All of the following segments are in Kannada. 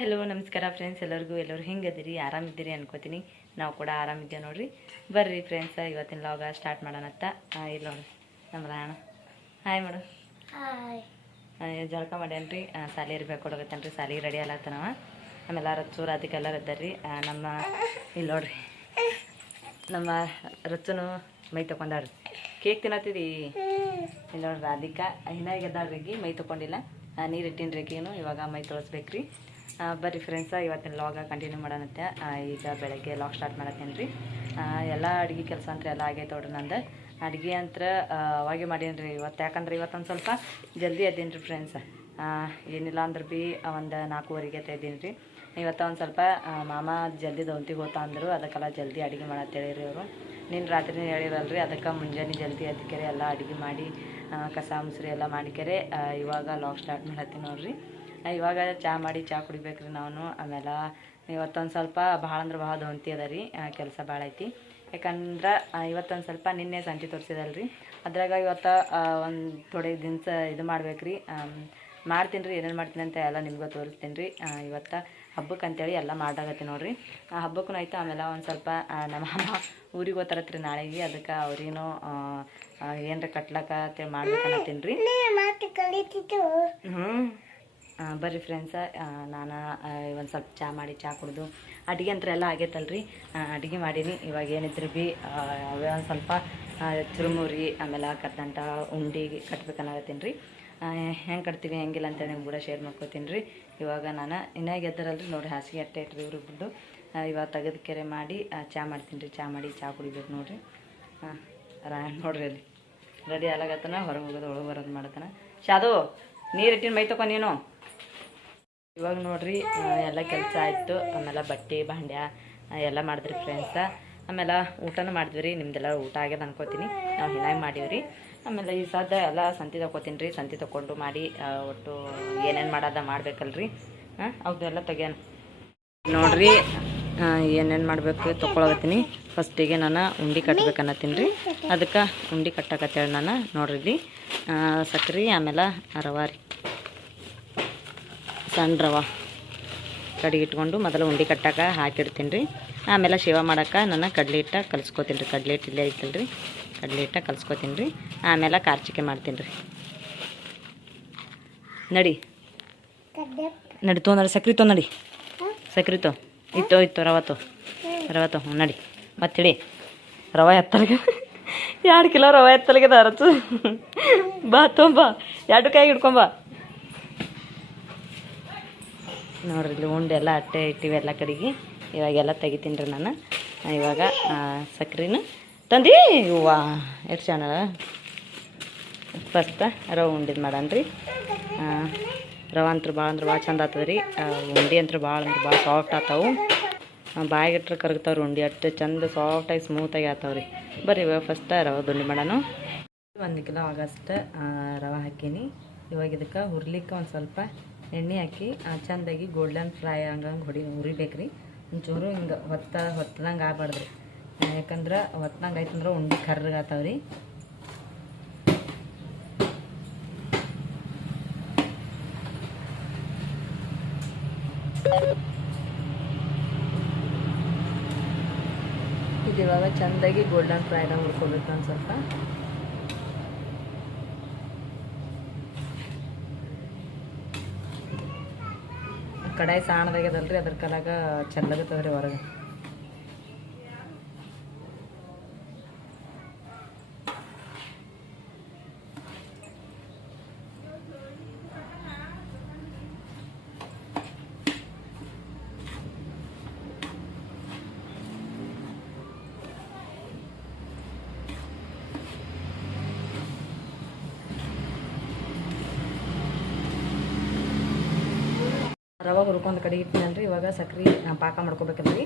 ಹಲೋ ನಮಸ್ಕಾರ ಫ್ರೆಂಡ್ಸ್, ಎಲ್ಲರೂ ಹೆಂಗದಿರಿ? ಆರಾಮಿದ್ದೀರಿ ಅನ್ಕೋತೀನಿ. ನಾವು ಕೂಡ ಆರಾಮಿದ್ದೇವೆ ನೋಡ್ರಿ. ಬರ್ರಿ ಫ್ರೆಂಡ್ಸ್, ಇವತ್ತಿನ ಲಾಗ ಸ್ಟಾರ್ಟ್ ಮಾಡೋಣತ್ತ. ಇಲ್ಲಿ ನೋಡ್ರಿ ನಮ್ಮ ರಾಣ. ಹಾಯ್ ಮಾಡು. ಜಳಕ ಮಾಡ್ಯಾನ್ರಿ, ಸಾಲಿ ಇರ್ಬೇಕು ಕೊಡೋಗತ್ತೇನ್ರಿ. ಸಾಲಿಗೆ ರೆಡಿ ಅಲ್ಲತ್ತನವ. ಆಮೇಲೆ ರಚ್ಚೂರು ಅದಕ್ಕೆಲ್ಲರೂ ಇದ್ದಾರ್ರಿ. ನಮ್ಮ ಇಲ್ಲಿ ನೋಡ್ರಿ ನಮ್ಮ ರಚ್ಚನು ಮೈ ತೊಗೊಂಡಾಡ್ರಿ. ಕೇಕ್ ತಿನ್ನತ್ತಿದಿ. ಇಲ್ಲಿ ನೋಡ್ರಿ ರಾಧಿಕಾ ಹಿನಾಗಿ ಎದ್ದಾಳ್ರಿಗೆ ಮೈ ತೊಗೊಂಡಿಲ್ಲ. ನೀರು ಇಟ್ಟಿನ ರೇಖೆನು ಇವಾಗ ಮೈ ತೊಳಸ್ಬೇಕ್ರಿ. ಬರ್ರಿ ಫ್ರೆಂಡ್ಸ, ಇವತ್ತಿನ ಲಾಗ ಕಂಟಿನ್ಯೂ ಮಾಡೋಣತ್ತೆ. ಈಗ ಬೆಳಗ್ಗೆ ಲಾಗ್ ಸ್ಟಾರ್ಟ್ ಮಾಡತ್ತೇನೆ ರೀ. ಎಲ್ಲ ಅಡುಗೆ ಕೆಲಸ ಅಂತ ಎಲ್ಲ ಆಗೈತೆ ನೋಡ್ರಿ. ನಂದು ಅಡುಗೆ ಅಂತ ಅವಾಗೆ ಮಾಡೀನಿ ರೀ ಇವತ್ತು. ಯಾಕಂದ್ರೆ ಇವತ್ತೊಂದು ಸ್ವಲ್ಪ ಜಲ್ದಿ ಎದ್ದೀನಿ ರೀ ಫ್ರೆಂಡ್ಸ್. ಏನಿಲ್ಲ ಅಂದ್ರೆ ಭೀ ಒಂದು 4:15 ಎದ್ದೀನಿ ರೀ. ಇವತ್ತು ಒಂದು ಸ್ವಲ್ಪ ಮಾಮ ಜಲ್ದಿ ದೌಂತಿಗೆ ಹೋಗ್ತಾ ಅಂದರು. ಅದಕ್ಕೆಲ್ಲ ಜಲ್ದಿ ಅಡುಗೆ ಮಾಡತ್ತೇಳಿರಿ ಅವರು. ನಿನ್ನ ರಾತ್ರಿ ಹೇಳಿರಲ್ರಿ, ಅದಕ್ಕೆ ಮುಂಜಾನೆ ಜಲ್ದಿ ಅದಕ್ಕೆ ಎಲ್ಲ ಅಡುಗೆ ಮಾಡಿ ಕಸ ಮುಸ್ರಿ ಎಲ್ಲ ಮಾಡಿಕೆರೆ ಇವಾಗ ಲಾಗ್ ಸ್ಟಾರ್ಟ್ ಮಾಡತ್ತೀನಿ ನೋಡ್ರಿ. ಇವಾಗ ಚಹಾ ಮಾಡಿ ಚಹಾ ಕುಡಿಬೇಕ್ರಿ ನಾವು. ಆಮೇಲೆ ಇವತ್ತೊಂದು ಸ್ವಲ್ಪ ಭಾಳ ಅಂದ್ರೆ ಭಾಳ ದೌಂತಿ ಅದ ರೀ, ಕೆಲಸ ಭಾಳ ಐತಿ. ಯಾಕಂದ್ರೆ ಇವತ್ತೊಂದು ಸ್ವಲ್ಪ ನಿನ್ನೆ ಸಂಜೆ ತೋರಿಸಿದಲ್ರಿ, ಅದ್ರಾಗ ಇವತ್ತು ಒಂದು ಥೋಡೆ ದಿನಸ ಇದು ಮಾಡ್ಬೇಕ್ರಿ. ಮಾಡ್ತೀನಿ ರೀ, ಏನೇನು ಮಾಡ್ತೀನಿ ಅಂತ ಎಲ್ಲ ನಿಮ್ಗೆ ತೋರಿಸ್ತೀನಿ ರೀ. ಇವತ್ತು ಹಬ್ಬಕ್ಕೆ ಅಂತೇಳಿ ಎಲ್ಲ ಮಾಡಾಗತ್ತೀನಿ ನೋಡಿರಿ. ಆ ಹಬ್ಬಕ್ಕೂ ಆಯ್ತು. ಆಮೇಲೆ ಒಂದು ಸ್ವಲ್ಪ ನಮ್ಮ ಅಮ್ಮ ಊರಿಗೆ ಹೋಗ್ತಾರತ್ರಿ ನಾಳೆಗೆ. ಅದಕ್ಕೆ ಅವ್ರಿಗೂ ಏನರ ಕಟ್ಲಕ್ಕ ಅಂತೇಳಿ ಮಾಡ್ಬೇಕನ್ನತ್ತೀನಿ ರೀ. ಬರ್ರಿ ಫ್ರೆಂಡ್ಸ, ನಾನು ಒಂದು ಸ್ವಲ್ಪ ಚಹಾ ಮಾಡಿ ಚಹಾ ಕುಡಿದು ಅಡುಗೆ ಅಂತ ಎಲ್ಲ ಆಗೈತಲ್ರಿ. ಅಡುಗೆ ಮಾಡೀನಿ. ಇವಾಗ ಏನಿದ್ರು ಭೀ ಅವೇ ಒಂದು ಸ್ವಲ್ಪ ಚುರುಮುರಿ ಆಮೇಲೆ ಕತ್ತಂಟ ಉಂಡೆ ಕಟ್ಬೇಕನ್ನಾಗತ್ತೀನಿ ರೀ. ಹೆಂಗೆ ಕಟ್ತೀವಿ ಹೆಂಗಿಲ್ಲ ಅಂತೇಳಿ ನಿಮ್ಗೆ ಕೂಡ ಶೇರ್ ಮಾಡ್ಕೊತೀನಿ ರೀ. ಇವಾಗ ನಾನು ಇನ್ನಾಗ ಎದ್ದರಲ್ರಿ ನೋಡಿರಿ, ಹಾಸಿಗೆ ಅಟ್ಟೆ ಇಟ್ರಿ ಇವ್ರಿಗೆ ಬಿಟ್ಟು. ಇವಾಗ ತೆಗೆದು ಕೆರೆ ಮಾಡಿ ಚಹಾ ಮಾಡ್ತೀನಿ ರೀ. ಚಹಾ ಮಾಡಿ ಚಹಾ ಕುಡಿಬೇಕು ನೋಡಿರಿ. ನೋಡ್ರಿ ಅಲ್ಲಿ ರೆಡಿ ಆಲಾಗತ್ತನ, ಹೊರಗೆ ಹೋಗೋದು ಒಳಗೆ ಬರೋದು ಮಾಡತ್ತಾನ. ಶಾದು ನೀರು ಇಟ್ಟಿನ ಮೈ ತಗೊ ನೀನು. ಇವಾಗ ನೋಡ್ರಿ ಎಲ್ಲ ಕೆಲಸ ಆಯಿತು. ಆಮೇಲೆ ಬಟ್ಟೆ ಭಾಂಡ್ಯ ಎಲ್ಲ ಮಾಡಿದ್ರಿ ಫ್ರೆಂಡ್ಸ. ಆಮೇಲೆ ಊಟನೂ ಮಾಡಿದ್ವಿ ರೀ. ನಿಮ್ದೆಲ್ಲ ಊಟ ಆಗ್ಯದ ಅನ್ಕೋತೀನಿ. ನಾವು ಹಿನಾಗಿ ಮಾಡೀವಿ ರೀ. ಆಮೇಲೆ ಈ ಸದ್ಯ ಎಲ್ಲ ಸಂತಿ ತಗೋತೀನಿ ರೀ. ಸಂತಿ ತೊಗೊಂಡು ಮಾಡಿ ಒಟ್ಟು ಏನೇನು ಮಾಡೋದ ಮಾಡ್ಬೇಕಲ್ರಿ. ಅವ್ರದ್ದೆಲ್ಲ ತೆಗ್ಯಾನ ನೋಡ್ರಿ. ಏನೇನು ಮಾಡಬೇಕು ತೊಗೊಳಗತ್ತೀನಿ. ಫಸ್ಟಿಗೆ ನಾನು ಉಂಡೆ ಕಟ್ಬೇಕನ್ನತ್ತೀನಿ ರೀ. ಅದಕ್ಕೆ ಉಂಡೆ ಕಟ್ಟಕತ್ತೇಳಿ ನಾನು ನೋಡ್ರಿ ಇಲ್ಲಿ ಸಕ್ರೆ ಆಮೇಲೆ ರವೆ ರೀ, ಸಣ್ಣ ರವೆ ಕಡೆಗೆ ಇಟ್ಕೊಂಡು ಮೊದಲು ಉಂಡೆ ಕಟ್ಟಕ್ಕೆ ಹಾಕಿಡ್ತೀನಿ ರೀ. ಆಮೇಲೆ ಶಿವ ಮಾಡೋಕೆ ನಾನು ಕಡಲೆ ಹಿಟ್ಟು ಕಲಿಸ್ಕೊತೀನಿ ರೀ. ಕಡಲೆ ಹಿಟ್ಟು ಇಲ್ಲೇ ಐತಲ್ಲ ರೀ, ಕಡಲೆ ಹಿಟ್ಟು ಕಲಿಸ್ಕೊತೀನಿ ರೀ. ಆಮೇಲೆ ಕಾರ್ಚಿಕೆ ಮಾಡ್ತೀನಿ ರೀ. ನಡಿ ತೊಗೊಂಡ್ರಿ ಸಕ್ರೆ ನಡಿ. ಸಕ್ರೆ ಇತ್ತು ರವೆ ಹ್ಞೂ ನಡಿ. ಮತ್ತೆ ಹಿಡಿ ರವೆ ಎತ್ತಲ್ಗೆ 2 ಕಿಲೋ ರವೆ ಎತ್ತಲ್ಗೆ ಅರಚು. ಬಾ 2 ಕೈಗೆ ಹಿಡ್ಕೊಂಬ. ನೋಡ್ರಿ ಇಲ್ಲಿ ಉಂಡೆ ಎಲ್ಲ ಅಟ್ಟೆ ಇಟ್ಟಿವಿ ಎಲ್ಲ ಕಡೆಗೆ. ಇವಾಗೆಲ್ಲ ತೆಗಿತೀನಿ ರೀ ನಾನು. ಇವಾಗ ಸಕ್ರೆನ ತಂದು ಹೂವು ಎಷ್ಟು ಚೆನ್ನಾಗ ಫಸ್ಟ್ ರವೆ ಉಂಡಿದ್ದು ಮಾಡೋಣ ರೀ. ರವೆ ಅಂತೂ ಭಾಳ ಅಂದ್ರೆ ಭಾಳ ಚಂದ ಆಗ್ತದೆ ರೀ. ಉಂಡೆ ಅಂತೂ ಭಾಳ ಅಂದ್ರೆ ಭಾಳ ಸಾಫ್ಟ್ ಆಗ್ತಾವೆ. ಬಾಯಿಗಿಟ್ರೆ ಕರಗ್ತಾವ್ರಿ ಉಂಡೆ. ಅಷ್ಟು ಚಂದ ಸಾಫ್ಟಾಗಿ ಸ್ಮೂತಾಗಿ ಆಗ್ತಾವ್ರಿ. ಬರ್ರಿ ಇವಾಗ ಫಸ್ಟ್ ರವೆ ಉಂಡೆ ಮಾಡೋಣ. 1 ಕಿಲೋ ಆಗಷ್ಟು ರವೆ ಹಾಕೀನಿ. ಇವಾಗ ಇದಕ್ಕೆ ಹುರ್ಲಿಕ್ಕೆ ಒಂದು ಸ್ವಲ್ಪ ಎಣ್ಣೆ ಹಾಕಿ ಚೆಂದಾಗಿ ಗೋಲ್ಡನ್ ಫ್ರೈ ಹಂಗಂಗೆ ಹುರಿಬೇಕ್ರಿ. ಒಂಚೂರು ಹಿಂಗೆ ಹೊತ್ತದಂಗೆ ಆಗ್ಬಾರ್ದ್ರಿ. ಯಾಕಂದ್ರೆ ಹೊತ್ತಂಗೆ ಆಯ್ತಂದ್ರೆ ಉಂಡೆ ಕರ್ರಗೆ ಆಗ್ತಾವ್ರಿ. ಇದು ಇವಾಗ ಚೆಂದಾಗಿ ಗೋಲ್ಡನ್ ಫ್ರೈನ ಹುರ್ಕೋಬೇಕು. ಒಂದು ಸ್ವಲ್ಪ ಕಡಾಯಿ ಸಾಣದಾಗ್ಯದಲ್ರಿ, ಅದ್ರ ಕಲಾಗ ಚೆಂದಾಗತ್ತದ್ರಿ ಹೊರಗೆ. ರವೆ ಹುರ್ಕೊಂಡು ಕಡೆಗೆ ಇಟ್ಟಿನಲ್ರಿ. ಇವಾಗ ಸಕ್ರೆ ಪಾಕ ಮಾಡ್ಕೋಬೇಕಲ್ರಿ.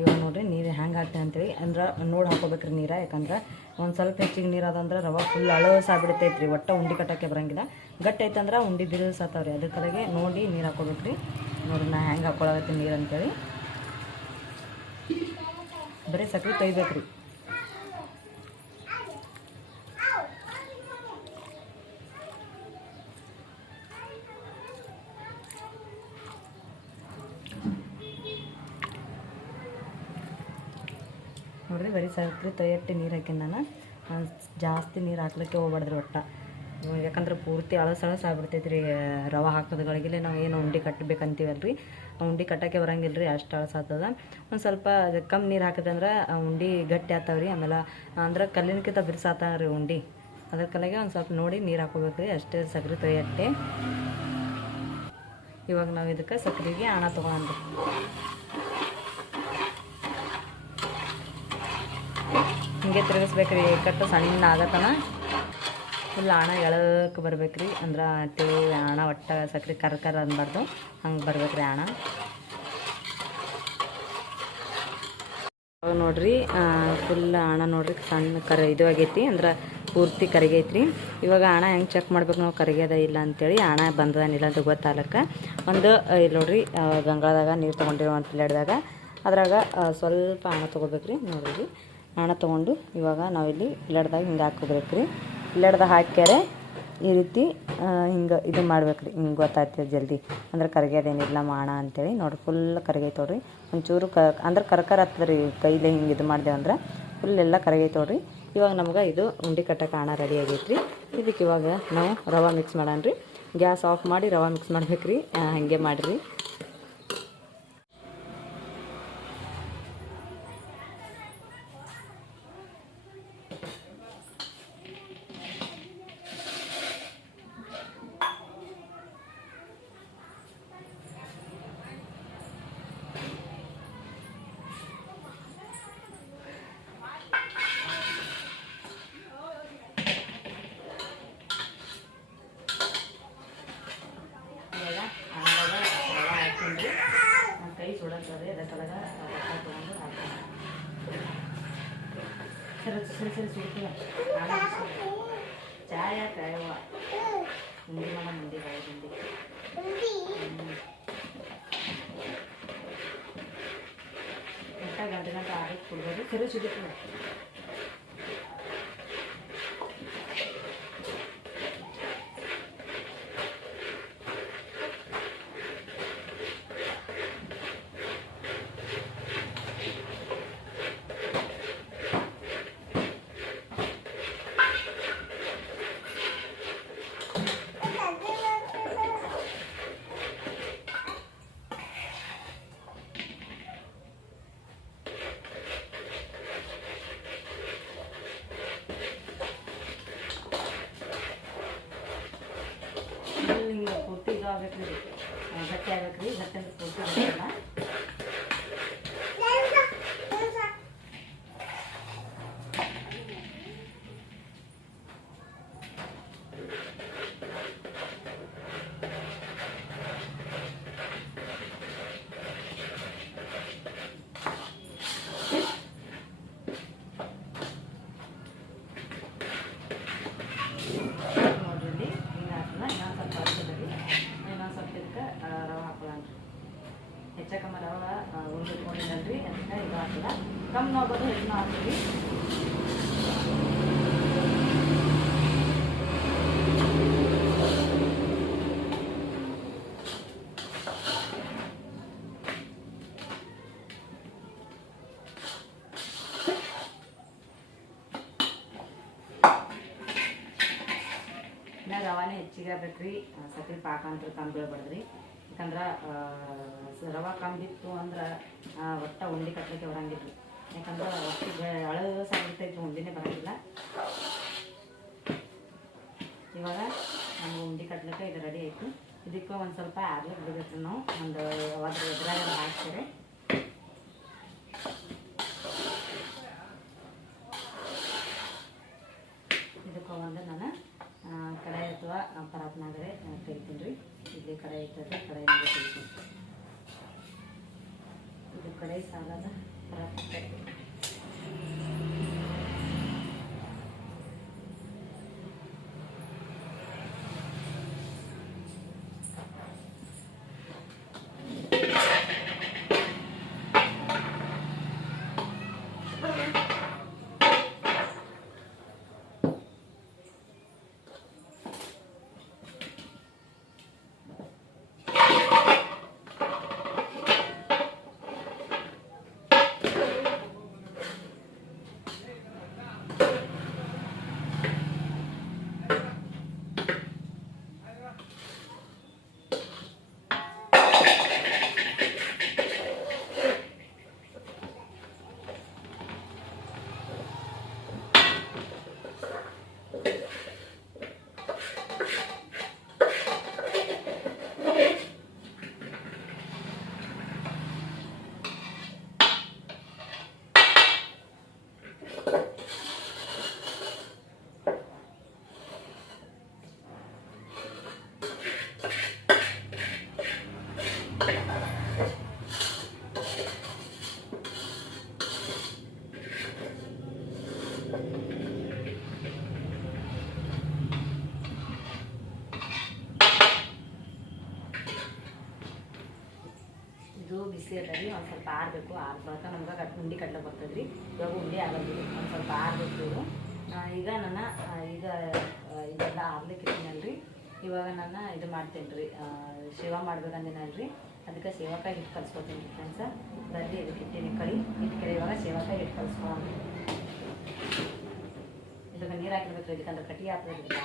ಇವಾಗ ನೋಡಿರಿ ನೀರು ಹೆಂಗೆ ಹಾಕ್ತೀನಿ ಅಂತೇಳಿ ಅಂದ್ರೆ ನೋಡಿ ಹಾಕೋಬೇಕ್ರಿ ನೀರು. ಯಾಕಂದ್ರೆ ಒಂದು ಸ್ವಲ್ಪ ಹೆಚ್ಚಿಗೆ ನೀರು ಅದಂದ್ರೆ ರವೆ ಫುಲ್ ಅಳಸಾಗ್ಬಿಡ್ತೈತ್ರಿ. ಒಟ್ಟು ಉಂಡೆ ಕಟ್ಟೋಕ್ಕೆ ಬರೋಂಗಿಲ್ಲ. ಗಟ್ಟಿ ಐತಂದ್ರೆ ಉಂಡೆ ಬಿರುಸಾತಾವ್ರಿ. ಅದ್ರ ಕಡೆಗೆ ನೋಡಿ ನೀರು ಹಾಕೋಬೇಕ್ರಿ. ನೋಡಿ ನಾ ಹೆಂಗೆ ಹಾಕೊಳಗತ್ತೀನಿ ನೀರು ಅಂತೇಳಿ. ಬರೀ ಸಕ್ರೆ ತೊಯ್ಬೇಕ್ರಿ. ನೋಡಿರಿ ಬರೀ ಸಕ್ರೆ ತೊಯ್ಯಟ್ಟಿ ನೀರು ಹಾಕಿನ ನಾನು ಜಾಸ್ತಿ ನೀರು ಹಾಕ್ಲಿಕ್ಕೆ ಹೋಗ್ಬಾರ್ದ್ರಿ ಒಟ್ಟು, ಯಾಕಂದ್ರೆ ಪೂರ್ತಿ ಅಳಸಳಸ ಆಗ್ಬಿಡ್ತೈತೆ ರೀ ರವೆ ಹಾಕೋದ್ಗಳಿಗೆಲ್ಲ ನಾವು ಏನು ಉಂಡೆ ಕಟ್ಟಬೇಕಂತೀವಲ್ಲ ರೀ, ಉಂಡೆ ಕಟ್ಟೋಕ್ಕೆ ಬರಂಗಿಲ್ಲ ರೀ, ಅಷ್ಟು ಅಳಸಾಗ್ತದೆ. ಒಂದು ಸ್ವಲ್ಪ ಕಮ್ಮಿ ನೀರು ಹಾಕಿದಂದ್ರೆ ಉಂಡೆ ಗಟ್ಟಿ ಆಗ್ತಾವೆ ರೀ, ಆಮೇಲೆ ಅಂದ್ರೆ ಕಲ್ಲಿನಕ್ಕಿಂತ ಬಿರ್ಸಾತಾವ ರೀ ಉಂಡೆ, ಅದ್ರ ಕಲೆಗೆ ಒಂದು ಸ್ವಲ್ಪ ನೋಡಿ ನೀರು ಹಾಕೋಬೇಕು ರೀ, ಅಷ್ಟೇ ಸಕ್ರೆ ತೊಯ್ಯಟ್ಟೆ. ಇವಾಗ ನಾವು ಇದಕ್ಕೆ ಸಕ್ರೆಗೆ ಹಣ ತೊಗೊಂಡ್ರಿ ಹಿಂಗೆ ತಿರುಗಿಸ್ಬೇಕ್ರಿ, ಕಟ್ಟು ಸಣ್ಣ ಆಗತ್ತನ ಫುಲ್ ಹಣ ಎಳಕ್ಕೆ ಬರ್ಬೇಕ್ರಿ, ಅಂದ್ರೆ ತಿಳಿ ಹಣ ಒಟ್ಟು ಸಕ್ರೆ ಕರ್ಕರ್ ಅನ್ಬಾರ್ದು, ಹಂಗೆ ಬರ್ಬೇಕ್ರಿ ಹಣ. ನೋಡ್ರಿ ಫುಲ್ ಹಣ ನೋಡ್ರಿ ಸಣ್ಣ ಇದು ಆಗೈತಿ, ಅಂದ್ರೆ ಪೂರ್ತಿ ಕರಿಗೈತ್ರಿ. ಇವಾಗ ಹಣ ಹೆಂಗೆ ಚೆಕ್ ಮಾಡ್ಬೇಕು ನಾವು ಕರಿಗ್ಯದ ಇಲ್ಲ ಅಂತೇಳಿ, ಹಣ ಬಂದದಾನಿಲ್ಲ ಅಂತ ಗೊತ್ತಾಗಕ್ಕೆ ಒಂದು ಇಲ್ಲಿ ನೋಡ್ರಿ ಗಂಗಾಳದಾಗ ನೀರು ತೊಗೊಂಡಿರೋ ಒಂದು ಪ್ಲೇಟ್ದಾಗ ಅದ್ರಾಗ ಸ್ವಲ್ಪ ಹಣ ತೊಗೋಬೇಕ್ರಿ. ನೋಡಿರಿ ಹಣ ತೊಗೊಂಡು ಇವಾಗ ನಾವಿಲ್ಲಿ ಪ್ಲೇಟ್ದಾಗ ಹಿಂಗೆ ಹಾಕೋಬೇಕ್ರಿ. ಪ್ಲೇಟ್ದಾಗ ಹಾಕ್ಯಾರೆ ಈ ರೀತಿ ಹಿಂಗೆ ಇದು ಮಾಡ್ಬೇಕ್ರಿ, ಹಿಂಗೆ ಗೊತ್ತಾಗ್ತದೆ ಜಲ್ದಿ, ಅಂದ್ರೆ ಕರಿಗ್ಯದೇನಿಲ್ಲ ಹಣ ಅಂತೇಳಿ. ನೋಡಿರಿ ಫುಲ್ ಕರಿಗೈತೆ ನೋಡ್ರಿ, ಒಂಚೂರು ಅಂದ್ರೆ ಕರ್ಕರ್ ಹತ್ತದ ರೀ ಕೈಲೇ ಹಿಂಗೆ ಇದು ಮಾಡ್ದೇವು ಅಂದ್ರೆ ಫುಲ್ ಎಲ್ಲ ಕರಿಗೈತೆ ನೋಡ್ರಿ. ಇವಾಗ ನಮ್ಗೆ ಇದು ಉಂಡೆ ಕಟ್ಟಕ್ಕೆ ಹಣ ರೆಡಿ ಆಗೈತೆ ರೀ. ಇದಕ್ಕೆ ಇವಾಗ ನಾವು ರವೆ ಮಿಕ್ಸ್ ಮಾಡೋಣ ರೀ. ಗ್ಯಾಸ್ ಆಫ್ ಮಾಡಿ ರವೆ ಮಿಕ್ಸ್ ಮಾಡ್ಬೇಕು ರೀ, ಹಾಗೆ ಮಾಡಿರಿ. ಕೈ ಸುಡತ್ತವೆ ಅದಕ್ಕೆಲ್ಲ ತೊಗೊಂಡು ಹಾಕ್ತೀನಿ. ಸರಿ ಸುಡ್ತೀವಿ ಚಾಯ ಕಾಯವ ಮುಂದೆ ಮಾಡ ಮುಂದೆ ಕಾಯಿ ಗಂಟೆ ಆಗಕ್ಕೆ ಕೊಡ್ಬೋದು. ಸರಿ ಸುಡುತ್ತೀವಿ. ಹಿಂಗೆ ಪೂರ್ತಿ ಇದು ಆಗ್ಬೇಕು ರೀ, ಗಟ್ಟಿ ಆಗ್ಬೇಕು ರೀ, ಗಟ್ಟಿ ಅಂದ್ರೆ ಪೂರ್ತಿ ಬರೋಲ್ಲ. ಹೆಚ್ಚಕಮ್ಮ ರವೆ ಉಂಡಿಟ್ಕೊಂಡಿದ್ದಲ್ರಿ, ಅದಕ್ಕೆ ಇದು ಹಾಕಿಲ್ಲ. ಕಮ್ಮಿ ನೋಡ್ಬೋದು, ಹೆಚ್ಚು ಹಾಕ್ತೀವಿ. ಇನ್ನು ರವಾನೇ ಹೆಚ್ಚಿಗೆ ಆಗ್ಬೇಕ್ರಿ, ಸಕ್ರೆ ಪಾಕ ಅಂತ ಕಮ್ಮಿ ಬೀಳ್ಬಾರ್ದ್ರಿ. ಯಾಕಂದ್ರೆ ರವೆ ಕಮ್ಮಿತ್ತು ಅಂದ್ರೆ ಒಟ್ಟು ಉಂಡೆ ಕಟ್ಟಲಿಕ್ಕೆ ಬರಂಗಿಲ್ಲ ರೀ, ಯಾಕಂದ್ರೆ ಒಟ್ಟಿಗೆ ಅಳಸಾಗಿರ್ತೈತಿ, ಉಂಡೆನೇ ಬರೋಂಗಿಲ್ಲ. ಇವಾಗ ನಮ್ಗೆ ಉಂಡೆ ಕಟ್ಲಿಕ್ಕೆ ಇದು ರೆಡಿ ಆಯಿತು. ಇದಕ್ಕೆ ಒಂದು ಸ್ವಲ್ಪ ಆರ್ಲಿಕ್ಕೆ ಬಿಡಬೇಕು ನಾವು, ಒಂದು ಅದ್ರ ಎದುರಾಗ ಹಾಕ್ತಾರೆ. ಇದಕ್ಕೆ ಒಂದು ನಾನು ಕಡಾಯಿ ಅಥವಾ ಪರಾತ್ನಾಗರೆ ತೆಗಿತೀನಿ ರೀ. ಇಲ್ಲಿ ಕಡಾಯಿ ಇರ್ತದೆ, ಕಡಾಯಿನಾಗ ತೆಗಿತೀನಿ. ಇದು ಕಡಾಯಿ ಸಾಲದ ಪರಾತ್ ಇದು ಬಿಸಿ ಅದ ರೀ, ಒಂದು ಸ್ವಲ್ಪ ಆರಬೇಕು. ಆರ್ಬಾಕ ನಮ್ಗೆ ಉಂಡೆ ಕಡ್ಲಿಕ್ಕೆ ಬರ್ತದೆ ರೀ. ಇವಾಗ ಉಂಡೆ ಆಗೋದು ಒಂದು ಸ್ವಲ್ಪ ಆರಬೇಕು. ಈಗ ನಾನು ಇದೆಲ್ಲ ಆರ್ಲಿಕ್ಕೆ ಇಟ್ಟಿನಲ್ರಿ. ಇವಾಗ ನಾನು ಇದು ಮಾಡ್ತೇನೆ ರೀ, ಸೇವಾ ಮಾಡ್ಬೇಕಂದಿನಲ್ರಿ. ಅದಕ್ಕೆ ಸೇವಕಾಯಿ ಹಿಟ್ಟು ಕಲ್ಸ್ಕೊತೀನಿ ರೀ ಫ್ರೆಂಡ್ಸ. ಬರಲಿ ಇದಕ್ಕೆ ಇಟ್ಟಿನಿ ಕಡಿ ಇಟ್ಕಡೆ. ಇವಾಗ ಸೇವಕಾಯಿ ಹಿಟ್ಟು ಕಲ್ಸ್ಕೊಂಡು ಇದಕ್ಕೆ ನೀರು ಹಾಕಿರ್ಬೇಕು, ಇದಕ್ಕಂದ್ರೆ ಕಟ್ಟಿ ಹಾಕ್ಬೇಕಿಲ್ಲ.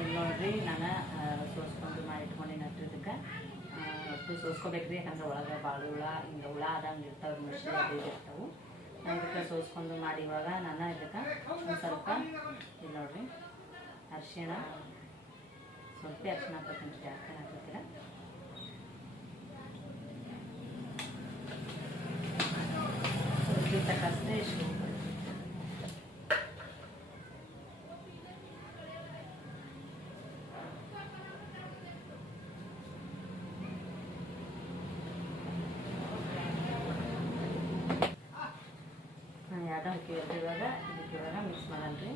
ಈಗ ನೋಡ್ರಿ ನಾನು ಸೋಸ್ಕೊಂಡು ಮಾಡಿಟ್ಕೊಂಡಿನಿ ಹತ್ರ. ಇದಕ್ಕೆ ಒಟ್ಟು ಸೋಸ್ಕೋಬೇಕ್ರಿ, ಯಾಕಂದ್ರೆ ಒಳಗೆ ಭಾಳ ಹಿಂಗೆ ಹುಳ ಆದಂಗೆ ಇರ್ತಾವೆ, ಮಿಶ್ರ ಅದು ಇರ್ತಾವೆ. ಇದಕ್ಕೆ ಸೋಸ್ಕೊಂಡು ಮಾಡಿ ಇವಾಗ ನಾನು ಇದಕ್ಕೆ ಒಂದು ಸ್ವಲ್ಪ ಇಲ್ಲಿ ನೋಡ್ರಿ ಅರಿಶಿಣ, ಸ್ವಲ್ಪ ಅರಿಶಿಣ ಹಾಕೋತೀನಿ, ಜಾಸ್ತಿ ಹಾಕೋತೀರ. ರುಚಿಗೆ ತಕ್ಕಷ್ಟೇ ಇಷ್ಟು ಎರಡು ಹಾಕಿದ್ರೆ ಇವಾಗ ಇದಕ್ಕೆ ಇವಾಗ ಮಿಕ್ಸ್ ಮಾಡಲ್ರಿ.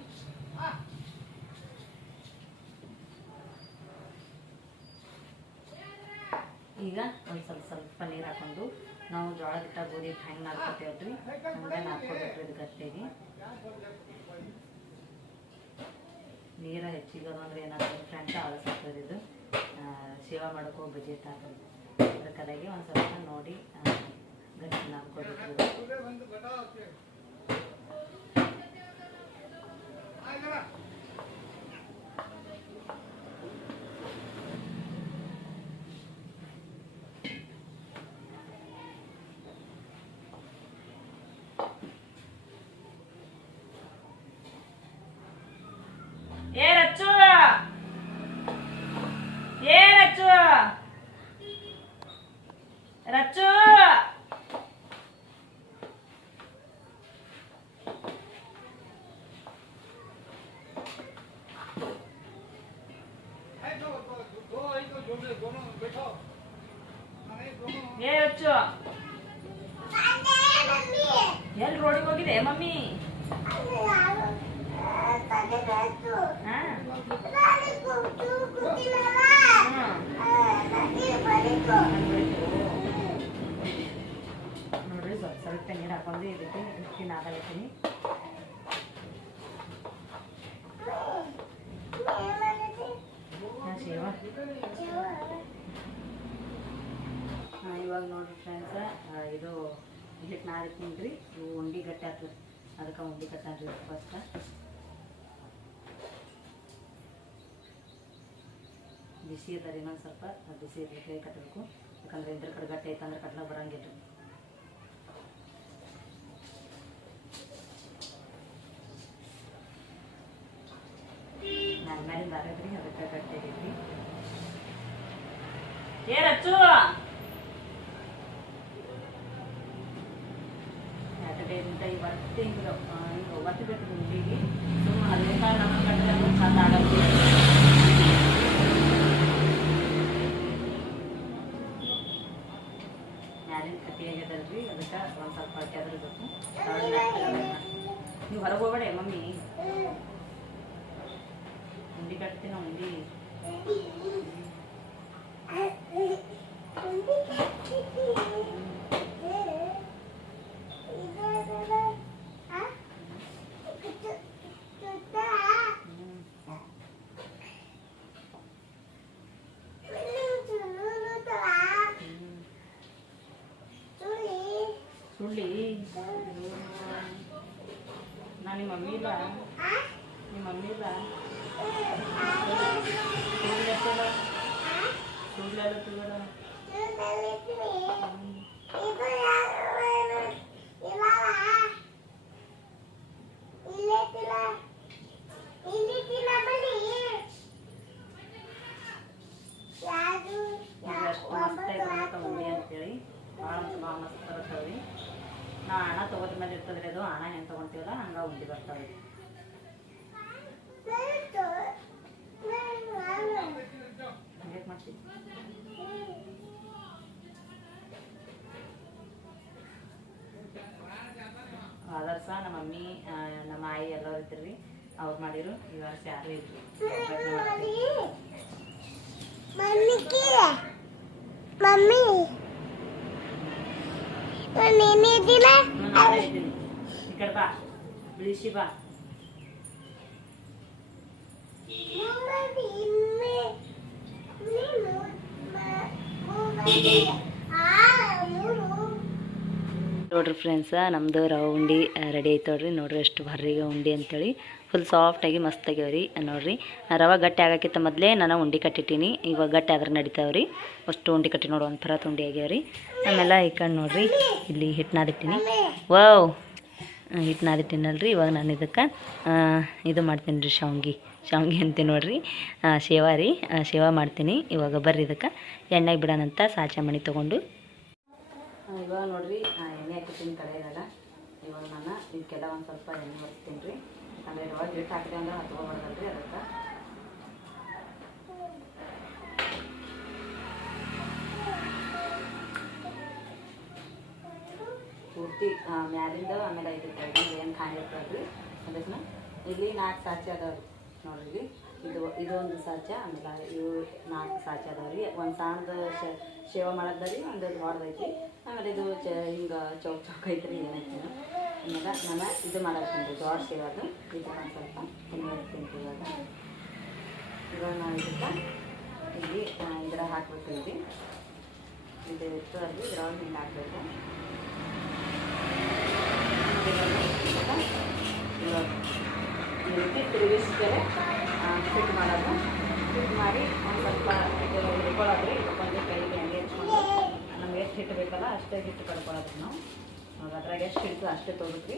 ಈಗ ಒಂದು ಸ್ವಲ್ಪ ನೀರು ಹಾಕೊಂಡು ನಾವು ಜೋಳದ ಹಿಟ್ಟ ಗೋಧಿ ಹಿಟ್ಟು ಹೆಂಗೆ ನಾದ್ಕೊತೇವಲ್ರಿ ಹಂಗೆ ನಾದ್ಕೊಬೇಕ್ರಿ. ಇದು ಗಟ್ಟಿಗೆ ನೀರು ಹೆಚ್ಚಿಗೆ ಅಂದ್ರೆ ಏನಾಗ್ತದೆ ಫ್ರೆಂಡ್ಸ್, ಆಳಿಸ್ತದೆ. ಇದು ಸೇವಾ ಮಾಡೋಕ್ಕೋ ಬಜ್ಜಿ ಹಿಟ್ಟು ಹಾಕೋದು, ಅದಕ್ಕಾಗಿ ಒಂದು ಸ್ವಲ್ಪ ನೋಡಿ ಗಟ್ಟಿ ನಾದ್ಕೊಬೇಕ್ರಿ. ಏ ರಚ್ಚು, ರಚ್ಚು ಎಲ್ಲಿ ರೋಡಿಗೆ ಹೋಗಿದೆ ಮಮ್ಮಿ? ನೋಡ್ರಿ ಸ್ವಲ್ಪ ನೀರು ಹಾಕೊಂಡು ಇದಕ್ಕೆ ಹಿಟ್ಟಿನ ಹಾಕಲಿದ್ದೀನಿ. ಸೇವಾ ಇವಾಗ ನೋಡ್ರಿ ಫ್ರೆಂಡ್ಸ, ಇದು ಇದಕ್ಕೆ ನಾದಿಕ್ತೀನಿ ರೀ. ಇವು ಉಂಡೆ ಗಟ್ಟಿ ಆಗ್ತದೆ, ಅದಕ್ಕೆ ಉಂಡೆ ಕಟ್ಟಾನ್ರಿ ಫಸ್ಟ್. ಬಿಸಿ ಇದ್ದಾರೆ, ಇನ್ನೊಂದು ಸ್ವಲ್ಪ ಬಿಸಿ ಇದ್ರೆ ಕೈ ಕಟ್ಟಬೇಕು. ಯಾಕಂದ್ರೆ ಇದ್ರ ಕಡೆ ಗಟ್ಟಿ ಐತಂದ್ರೆ ಕಟ್ಲಾಗ ಬರಂಗಿಲ್ಲ. ನಾನು ಮೇಲಿಂದ ಆಗೈತ್ರಿ, ಅದಕ್ಕೆ ಗಟ್ಟಿ ಆಗೈತ್ರಿ. ಏ ರಚ್ಚು, ಯಾಕಂತ ಈ ಒತ್ತಿ ಹಿಂಗೆ ಒತ್ತಬೇಕು ಉಂಡಿಗೆ. ಸುಮ್ಮನೆ ಅದರಿಂದ ನಮ್ಮ ಕಟ್ಟಲೆ ಚಂದ ಆಗಲ್ಲ. ಮ್ಯಾಲಿನ ಕಟ್ಟಿ ಆಗ್ಯದಲ್ರಿ, ಅದಕ್ಕೆ ಒಂದು ಸ್ವಲ್ಪ ಕೆದರ್ಬೇಕು. ನೀವು ಹೊರಗೆ ಹೋಗ್ಬೇಡ ಮಮ್ಮಿ, ಉಂಡಿ ಕಟ್ತೀನಿ ನಾವು. ಉಂಡಿ ಸುಳ್ಳಿ ನಾನು ನಿಮ್ಮ ಮಮ್ಮಿ ಇಲ್ಲ, ನಿಮ್ಮ ಮಮ್ಮಿ ಇಲ್ಲ. ಸುಳ್ಳೆಲ್ಲ ತುಗಡ ಉಂಡಿ ಅಂತೇಳಿ ಭಾಳ ಮಸ್ತ್ ಬರ್ತವೆ. ನಾ ಹಣ ತೊಗೋದ ಮೇಲೆ ಇರ್ತದ್ರಿ, ಅದು ಹಣ ಹೆಂಗೆ ತೊಗೊತೀವಲ್ಲ ಹಂಗೆ ಉಂಡಿ ಬರ್ತಾವೆ. ಹಂಗೆ ಮಾಡ್ತೀವಿ. ಆದರ್ಸ ನಮ್ಮ ಮಮ್ಮಿ ನಮ್ಮ ಆಯಿ ಎಲ್ಲರೂ ಇದ್ರಿ, ಅವ್ರು ಮಾಡಿರು. ಈ ವರ್ಷ ಯಾರು ಇದ್ರು ఇక్కడ బಾ ಬಿಳಿಸಿ ಬಾ ನೋಡ್ರಿ ಫ್ರೆಂಡ್ಸ, ನಮ್ಮದು ರವೆ ಉಂಡೆ ರೆಡಿ ಐತವ್ರಿ. ನೋಡ್ರಿ ಎಷ್ಟು ಭರ್ರಿಗೆ ಉಂಡೆ ಅಂತೇಳಿ ಫುಲ್ ಸಾಫ್ಟಾಗಿ ಮಸ್ತ್ ಆಗ್ಯಾವ್ರಿ. ನೋಡ್ರಿ ರವೆ ಗಟ್ಟಿ ಆಗೋಕ್ಕಿಂತ ಮೊದಲೇ ನಾನು ಉಂಡೆ ಕಟ್ಟಿಟ್ಟೀನಿ. ಇವಾಗ ಗಟ್ಟಿ ಆದ್ರೆ ನಡೀತಾವ್ರಿ. ಅಷ್ಟು ಉಂಡೆ ಕಟ್ಟಿ ನೋಡಿ ಒಂದು ಪರಾತ್ ಉಂಡೆ ಆಗ್ಯಾವ್ರಿ. ಆಮೇಲೆ ಈ ಕಡೆ ನೋಡ್ರಿ ಇಲ್ಲಿ ಹಿಟ್ಟು ನಾದಿಟ್ಟಿನಿ. ವಾವ್, ಹಿಟ್ಟು ನಾದಿಟ್ಟಿನಲ್ರಿ. ಇವಾಗ ನಾನು ಇದಕ್ಕೆ ಇದು ಮಾಡ್ತೀನಿ ರೀ, ಶಾವ್ಗೆ ಅಂತೀನಿ ನೋಡ್ರಿ, ಶೇವ ರೀ, ಶೇವ ಮಾಡ್ತೀನಿ. ಇವಾಗ ಬರ್ರಿ ಇದಕ್ಕೆ ಎಣ್ಣೆಗೆ ಬಿಡೋಣಂತ ಸಾಚೆ ಮಣಿ ತೊಗೊಂಡು. ಇವಾಗ ನೋಡ್ರಿ ಎಣ್ಣೆ ಹಾಕಿರ್ತೀನಿ ಕಡೆಯಲ್ಲ. ಇವಾಗ ನಾನು ಇದಕ್ಕೆಲ್ಲ ಒಂದು ಸ್ವಲ್ಪ ಎಣ್ಣೆ ಹಾಕ್ತೀನಿ ರೀ. ಅಂದರೆ ಇವಾಗ ಹಿಟ್ಟು ಹಾಕಿದೆ ಅಂದ್ರೆ ಹತ್ಕೊಬಾರ್ದಲ್ರಿ, ಅದಕ್ಕೆ ಪೂರ್ತಿ ಮ್ಯಾಲಿಂದ ಆಮೇಲೆ ಇದಕ್ಕೆ ಏನು ಕಾಣಿರ್ತದ್ರಿ. ಅದಕ್ಕೆ ಇಲ್ಲಿ 4 ಸಾಚೆ ಅದಾವ್ರಿ. ನೋಡ್ರಿ ಇದೊಂದು ಸಾಚೆ, ಆಮೇಲೆ ಇವು 4 ಸಾಚೆ ಅದಾವ್ರಿ. ಒಂದು ಸಣ್ಣದ ಶೇವ ಮಾಡೋದ್ರಿ, ಒಂದು ದೊಡ್ಡದೈತಿ. ಆಮೇಲೆ ಇದು ಹಿಂಗೆ ಚೌಕ್ ಐತ್ರಿ, ಏನೈತಿ. ಆಮೇಲೆ ನಾನು ಇದು ಮಾಡತ್ತೀನಿ ರೀ, ದೊಡ್ಡ ಶೇವದು. ಇದು ಒಂದು ಸ್ವಲ್ಪ ಎಣ್ಣೆ ಹಾಕ್ತೀನಿ ಇವಾಗ ನಾವು ಇದಕ್ಕೆ ಇಲ್ಲಿ ಇದರ ಹಾಕ್ಬೇಕು. ಇದು ಇರ್ತದಲ್ರಿ, ಇದ್ರೊಳಗೆ ಹಿಂಗೆ ಹಾಕಬೇಕು. ಈ ರೀತಿ ತಿರುಗಿಸ್ತಾರೆ ಫಿಟ್ ಮಾಡೋದು. ಫಿಟ್ ಮಾಡಿ ಒಂದು ಸ್ವಲ್ಪ ಇದು ಹಿಡ್ಕೊಳ್ಳೋದ್ರಿ. ಒಂದು ಕೈಗೆ ಎಣ್ಣೆ ಹಚ್ಕೊಂಡು ನಮ್ಗೆ ಎಷ್ಟು ಹಿಟ್ಟು ಬೇಕಲ್ಲ ಅಷ್ಟೇ ಹಿಟ್ಟು ಕಡ್ಕೊಳ್ಳೋದ್ರಿ ನಾವು. ಅದ್ರಾಗ ಎಷ್ಟು ಹಿಡಿತು ಅಷ್ಟೇ ತೊಗೊಳ್ರಿ.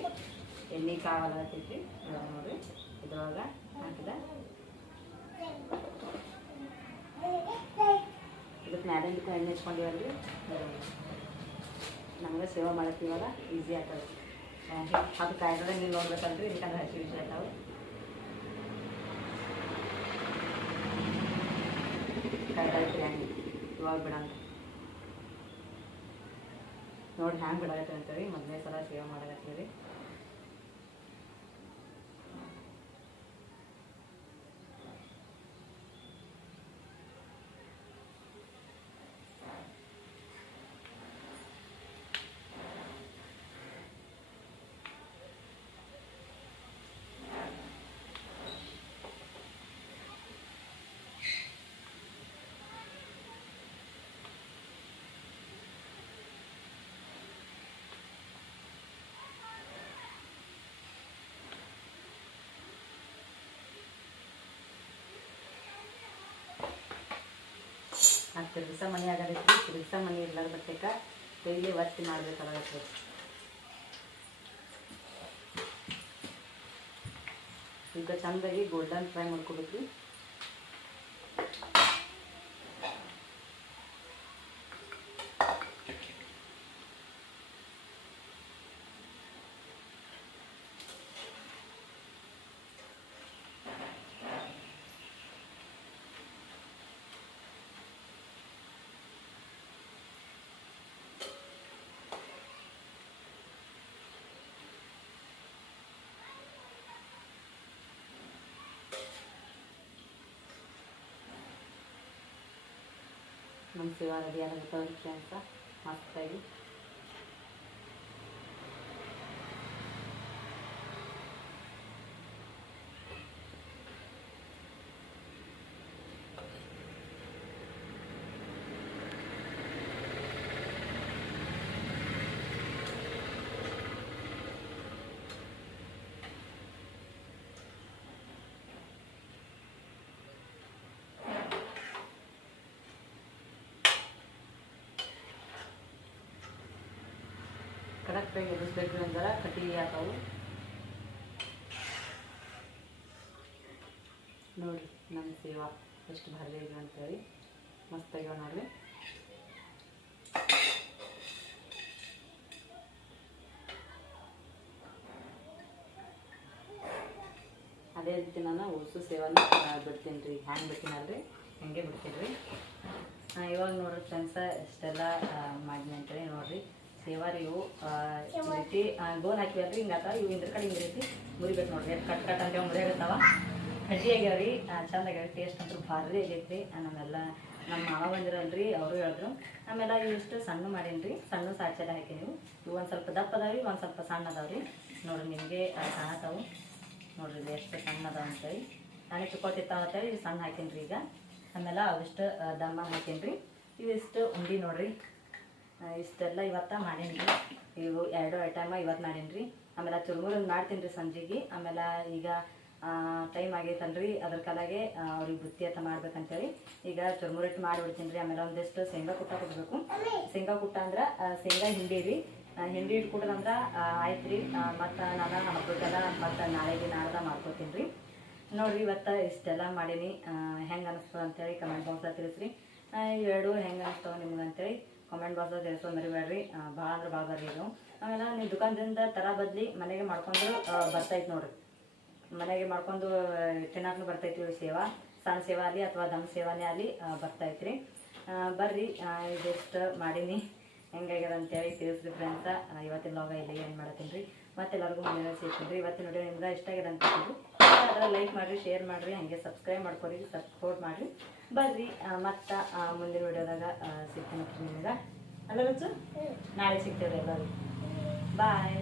ಎಣ್ಣೆ ಕಾವಲ್ಲ ಹತ್ತೈತಿ. ಇವಾಗ ನೋಡಿರಿ ಇದ್ರೊಳಗೆ ಹಾಕಿದ ಇದಕ್ಕೆ ಮ್ಯಾಲಿಂದ ಎಣ್ಣೆ ಹಚ್ಕೊಂಡಿವಲ್ರಿ, ನಮಗೆ ಸೇವೆ ಮಾಡತ್ತೀವಲ್ಲ ಈಸಿ ಆಗ್ತದೆ. ಅದು ಕಾಯ್ದೆ ನೀವು ನೋಡ್ಬೇಕಲ್ರಿ, ಇದಕ್ಕಂದ್ರೆ ಹಸಿ ವಿಷಯ ಆಯ್ತಾವೆ. ಕಾಯ್ದಾಯ್ತು ಹ್ಯಾಂಗೆ ಇವಾಗ ಬಿಡೋಣ ನೋಡಿ ಹ್ಯಾಂಗೆ ಬಿಡಾಗತ್ತೆ ಅಂತೇಳಿ. ಮೊದಲನೇ ಸಲ ಸೇವೆ ಮಾಡಾಕತ್ತೀವಿ. ತಿರ್ಗಿಸ ಮನೆ ಆಗದೈತಿ. ತಿರ್ಗಿಸ ಮನೆ ಇರ್ಲಾರ ಬಟ್ಟೆಕ ಡೈಲಿ ಒತ್ತಿ ಮಾಡ್ಬೇಕಾಗತ್ತೆ. ಈಗ ಚಂದಾಗಿ ಗೋಲ್ಡನ್ ಫ್ರೈ ಮಾಡ್ಕೊಬೇಕು. ನಮ್ಮ ಸೇವಾ ರೆಡಿ ಆಗುತ್ತೆ ಅಂತ ಮಸ್ತಾಗಿ. ಕರೆಕ್ಟಾಗಿ ಎದುರಿಸ್ಬೇಕು ಅಂದ್ರೆ ಕಟ್ಟಿ ಹಾಕವು. ನೋಡಿರಿ ನಮ್ಮ ಸೇವಾ ಎಷ್ಟು ಭಾರಿ ಇದೆ ಅಂತೇಳಿ ಮಸ್ತಾಗ್ಯಾವ ನೋಡಿರಿ. ಅದೇ ರೀತಿ ನಾನು ಉಸು ಸೇವಾನ ಬಿಡ್ತೀನಿ ರೀ. ಹ್ಯಾಂಗೆ ಬಿಡ್ತೀನಲ್ರಿ ಹಂಗೆ ಬಿಡ್ತೀನಿ ರೀ. ಇವಾಗ ನೋಡ್ರಿ ಫ್ರೆಂಡ್ಸ ಇಷ್ಟೆಲ್ಲ ಮಾಡಿನಿ ಅಂತೇಳಿ ನೋಡಿರಿ. ಸೇವಾರಿ ಇವು ಈ ರೀತಿ ಗೋನ್ ಹಾಕಿವಲ್ರಿ, ಹಿಂಗೆ ಆತಾವ. ಇವು ಇದ್ರ ಕಡೆ ಹಿಂಗೆ ರೀತಿ ಮುರಿಬೇಕು ನೋಡ್ರಿ. ಕಟ್ ಕಟ್ ಅಂತೇಳಿ ಮುರಿಯಾಗತ್ತಾವ. ಗಟ್ಟಿ ಆಗ್ಯಾವ್ರಿ, ಚಂದ ಆಗ್ಯಾವ. ಟೇಸ್ಟ್ ಅಂತೂ ಭಾರಿ ಆಗೈತ್ರಿ. ನಮ್ಮೆಲ್ಲ ನಮ್ಮ ಮಾವ ಬಂದಿರಲ್ರಿ, ಅವರು ಹೇಳಿದ್ರು. ಆಮೇಲೆ ಇವಿಷ್ಟು ಸಣ್ಣ ಮಾಡೀನಿ, ಸಣ್ಣ ಸಾಚೆಲ್ಲ ಹಾಕೀನಿ. ಇವು ಒಂದು ಸ್ವಲ್ಪ ದಪ್ಪ ಅದಾವ್ರಿ, ಒಂದು ಸ್ವಲ್ಪ ಸಣ್ಣ ಅದಾವ್ರಿ. ನೋಡ್ರಿ ನಿಮಗೆ ಕಾಣತಾವು ನೋಡ್ರಿ, ಇದು ಎಷ್ಟು ಸಣ್ಣ ಅದಾವ ಅಂತೇಳಿ. ನಾನೇ ಚಿಕ್ಕೋತಿರ್ತಾವ ಅಂತೇಳಿ ಇವು ಸಣ್ಣ ಹಾಕೀನಿ ಈಗ. ಆಮೇಲೆ ಅವಿಷ್ಟು ದಮ್ಮ ಹಾಕೀನಿ. ಇವಿಷ್ಟು ಉಂಡಿ ನೋಡ್ರಿ, ಇಷ್ಟೆಲ್ಲ ಇವತ್ತು ಮಾಡೀನಿ. ಇವು 2 ಐಟಮ್ ಇವತ್ತು ಮಾಡೀನಿ. ಆಮೇಲೆ ಚುರುಮುರು ಮಾಡ್ತೀನಿ ಸಂಜೆಗೆ. ಆಮೇಲೆ ಈಗ ಟೈಮ್ ಆಗೈತಲ್ರಿ, ಅದ್ರ ಕಾಲಾಗೆ ಅವ್ರಿಗೆ ಬುತ್ತಿ ಅಂತ ಮಾಡ್ಬೇಕಂತೇಳಿ ಈಗ ಚುರುಮುರಿಟ್ಟು ಮಾಡಿಬಿಡ್ತೀನಿ. ಆಮೇಲೆ ಒಂದಿಷ್ಟು ಶೇಂಗಾ ಕುಟ್ಟ ಕೊಡಬೇಕು. ಶೇಂಗಾ ಕುಟ್ಟ ಅಂದ್ರೆ ಶೇಂಗಾ ಹಿಂಡಿ ರೀ. ಹಿಂಡಿ ಇಟ್ಕೊಡೋದಂದ್ರೆ ಆಯ್ತು ರೀ. ಮತ್ತು ನಾನು ಹಬ್ಬಕ್ಕೆಲ್ಲ ಮತ್ತು ನಾಳೆಗೆ ನಾಡ್ದ ಮಾಡ್ಕೊತೀನಿ ರೀ. ನೋಡಿರಿ ಇವತ್ತು ಇಷ್ಟೆಲ್ಲ ಮಾಡೀನಿ. ಹೆಂಗೆ ಅನಿಸ್ತದೆ ಅಂತೇಳಿ ಕಮೆಂಟ್ ಬಾಕ್ಸ್ದಾಗ ತಿಳಿಸ್ರಿ. ಇವೆರಡು ಹೆಂಗೆ ಅನಿಸ್ತವೆ ನಿಮ್ಗೆ ಅಂತೇಳಿ ಕಮೆಂಟ್ ಬಾಕ್ಸ್ದಾಗ ತಿಳಿಸೋದು ಮರಿಬೇಡ್ರಿ. ಭಾಳ ಅಂದ್ರೆ ಭಾಳ ಬರ್ರಿ ಇದು. ಆಮೇಲೆ ನೀವು ದುಕಾನದಿಂದ ತರ ಬದಲಿ ಮನೆಗೆ ಮಾಡ್ಕೊಂಡು ಬರ್ತೈತೆ ನೋಡ್ರಿ. ಮನೆಗೆ ಮಾಡ್ಕೊಂಡು ತಿನ್ನಕ್ಕೂ ಬರ್ತೈತಿ. ಸೇವಾ ಸಣ್ಣ ಸೇವಾ ಆಗಲಿ ಅಥವಾ ದಮ್ ಸೇವಾನೇ ಆಗಲಿ ಬರ್ತೈತ್ರಿ. ಬರ್ರಿ, ಇದೆಷ್ಟು ಮಾಡೀನಿ, ಹೆಂಗಾಗ್ಯದ ಅಂತೇಳಿ ತಿಳಿಸ್ರಿ ಫ್ರೆಂಡ್ಸ. ಇವತ್ತಿನ ಲಾಗ ಇಲ್ಲಿ ಏನು ಮಾಡತ್ತೀನಿ ರೀ. ಮತ್ತೆಲ್ಲರಿಗೂ ಮುಂದಿನ ಸಿಗ್ತೀನಿ ರೀ. ಇವತ್ತಿನ ವಿಡಿಯೋ ನಿಮ್ಗೆ ಇಷ್ಟ ಆಗಿದೆ ಅಂತಿದ್ದು ಲೈಕ್ ಮಾಡಿರಿ, ಶೇರ್ ಮಾಡಿರಿ, ಹಾಗೆ ಸಬ್ಸ್ಕ್ರೈಬ್ ಮಾಡ್ಕೊರಿ, ಸಪೋರ್ಟ್ ಮಾಡಿರಿ. ಬರ್ರಿ, ಮತ್ತು ಮುಂದಿನ ವಿಡಿಯೋದಾಗ ಸಿಗ್ತೀನಿ ನಿಮ್ಗೆ. ಅಲ್ಲ ರುಚು, ನಾಳೆ ಸಿಗ್ತೇವೆ ಎಲ್ಲರಿಗೂ. ಬಾಯ್.